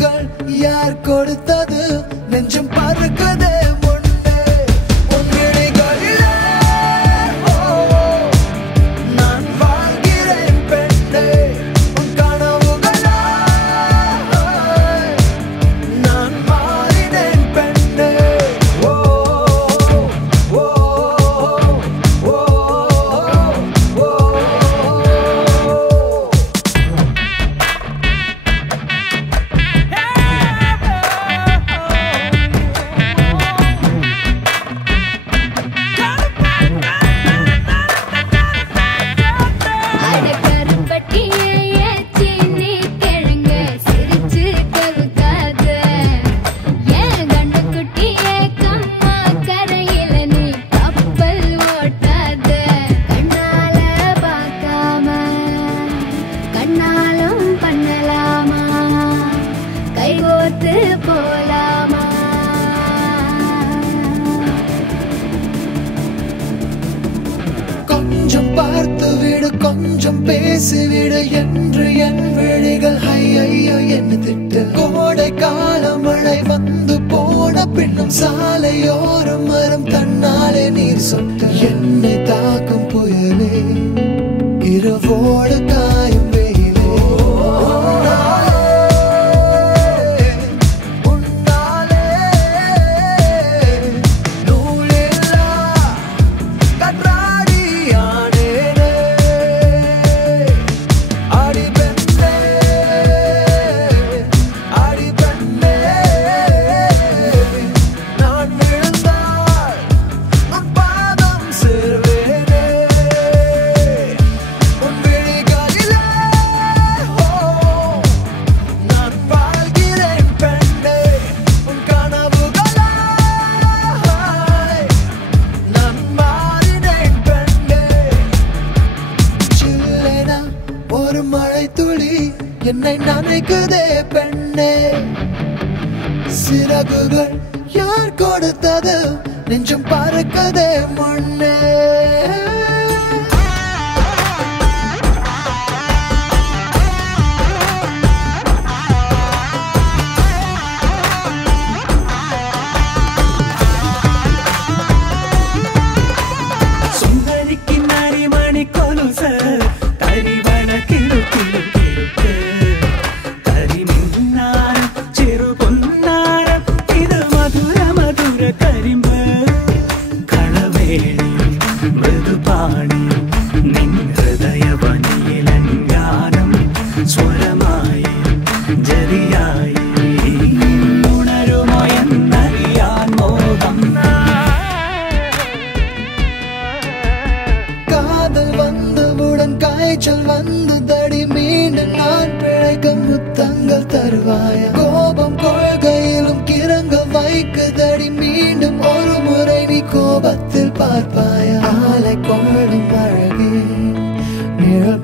சிறகுகள் யார் கொடுத்தது நெஞ்சம் பறக்குதே கொஞ்சம் பார்த்து விடு கொஞ்சம் பேசிவிடு என்று என் விழிகள் ஐயோ என்ன திட்டு கோடை கால மழை வந்து போன பின்னும் சாலையோரம் மரம் தன்னாலே நீர் சொட்டு என்னை தாக்கும் புயலே இரவோடு காயும் ஒரு மழை துளி என்னை நனைக்குதே பெண்ணே சிறகுகள் யார் கொடுத்தது நெஞ்சம் பறக்குதே மண்ணே சுந்தரிக்கு நரிமணி கொலுச മൃദുപാണി നിൻ ഹൃദയവനിയിലങ്കാരം സ്വരമായി ജരിയായി ഉണരുമോ എന്നറിയാൻ മോഹം காதல் வந்தவுடன் காய்ச்சல் வந்ததடி மீண்டும் நான் பிழைக்க முத்தங்கள் தருவாயா கோபம் கொள்கையிலும் கிறங்க வைக்குதடி மீண்டும் ஒரு முறை நீ கோபத்தில் பார்ப்பாயா ஆலை கொள்ளும் அழகே நிழல்